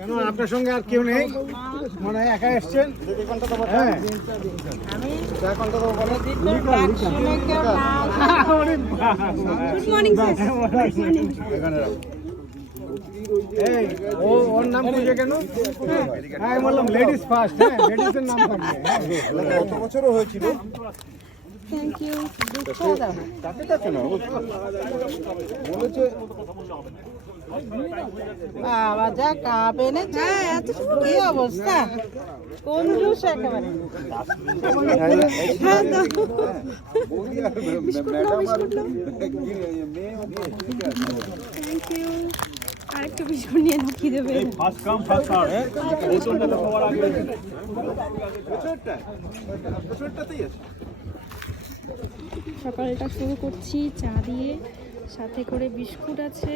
কেন আপনার সঙ্গে আর কেউ নেই? মনে হয় একা এসছেন? হ্যাঁ। ওর নাম বুঝে কেন? হ্যাঁ বললাম লেডিস ফার্স্ট। হ্যাঁ লেডিসের নাম থাকবে। কত বছরও হয়েছিল? Thank you. বাবা যা কাপ এনেছে, এত কি অবস্থা, কোন জুস একেবারে। Thank you. আরেকটু বিস্কুট নিয়ে ঢুকিয়ে দেবে। সকালটা শুরু করছি চা দিয়ে, সাথে করে বিস্কুট আছে।